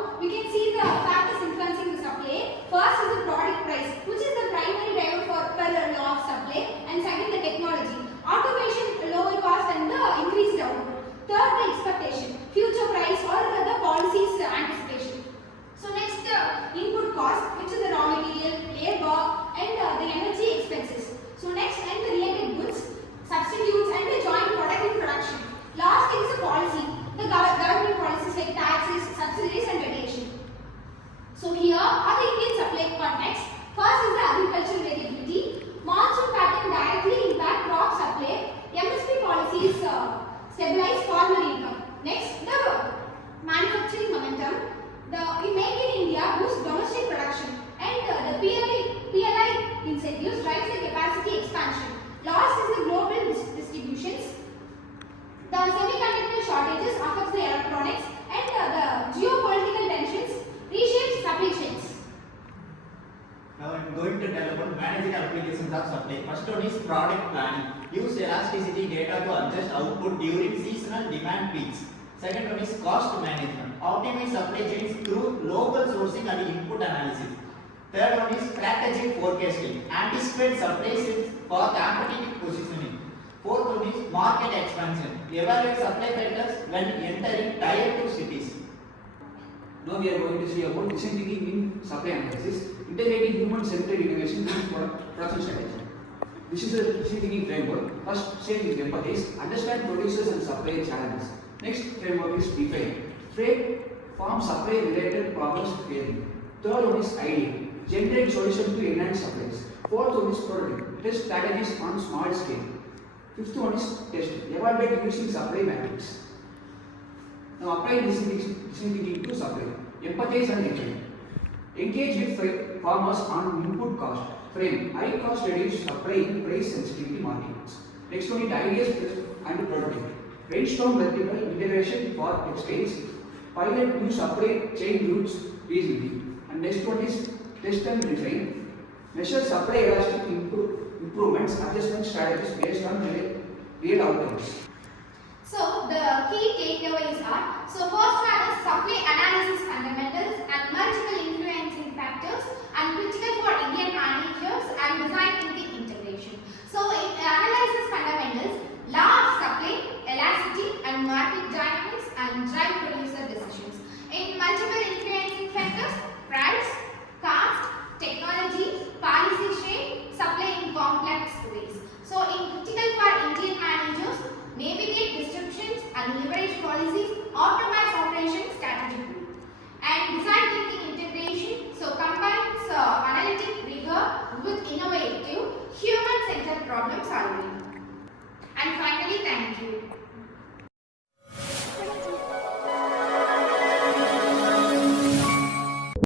Now we can see the factors influencing the supply. First is the product price, which is the primary driver for law of supply, and second the technology, automation, lower cost and the increased output. Third the expectation, future price or the policies anticipation. So next input cost, which is the raw material, labor and the energy expenses. So next and the related goods, substitutes and the joint product in production. Last is the policy, the government policies like taxes, subsidies and regulation. So here are the Indian supply context. First is the agricultural variability. Monsoon pattern directly impact crop supply. MSP policies stabilize farmer income. Next, the manufacturing momentum. In Make in India boosts domestic production, and the PLI incentives drives the capacity expansion. Last is the global distributions. The semiconductor shortages affects the electronics, and the geopolitical tensions reshapes supply chains. Now I am going to tell about managerial applications of supply. First one is product planning. Use elasticity data to adjust output during seasonal demand peaks. Second one is cost management. Optimize supply chains through local sourcing and input analysis. Third one is strategic forecasting. Anticipate supply shifts for competitive positioning. Fourth one is market expansion. Evaluate supply factors when entering tier 2 cities. Now we are going to see about design thinking in supply analysis, integrating human-centered innovation in production strategy. This is a design thinking framework. First, same with empathies, understand producers and supplier challenges. Next framework is define. Frame form supply related problems clearly. Third one is ideate. Generate solution to enhance supplies. Fourth one is prototype. Test strategies on small scale. Fifth one is test. Evaluate using supply matrix. Now apply design thinking to supply. Empathize and define. Engage with farmers on input cost. Frame. High cost reduce supply in price sensitivity markets. Next one is ideas and prototype. Brainstorm vertical integration for textiles. Pilot new supply chain routes easily. And next one is test and refine. Measure supply elastic improvements, adjustment strategies based on real outcomes. So the key takeaways are, so first one is supply analysis fundamentals and multiple influencing factors and critical for Indian managers and design thinking integration. So it analyzes fundamentals, law of supply, elasticity and market dynamics and drive producer decisions. In multiple influencing factors, price, cost, technology, policy shape, supply in complex ways. So in critical for Indian managers, navigate disruptions and leverage policies, optimize operations strategically. And design thinking integration, so combines analytic rigor with innovative human-centered problem solving. And finally, thank you.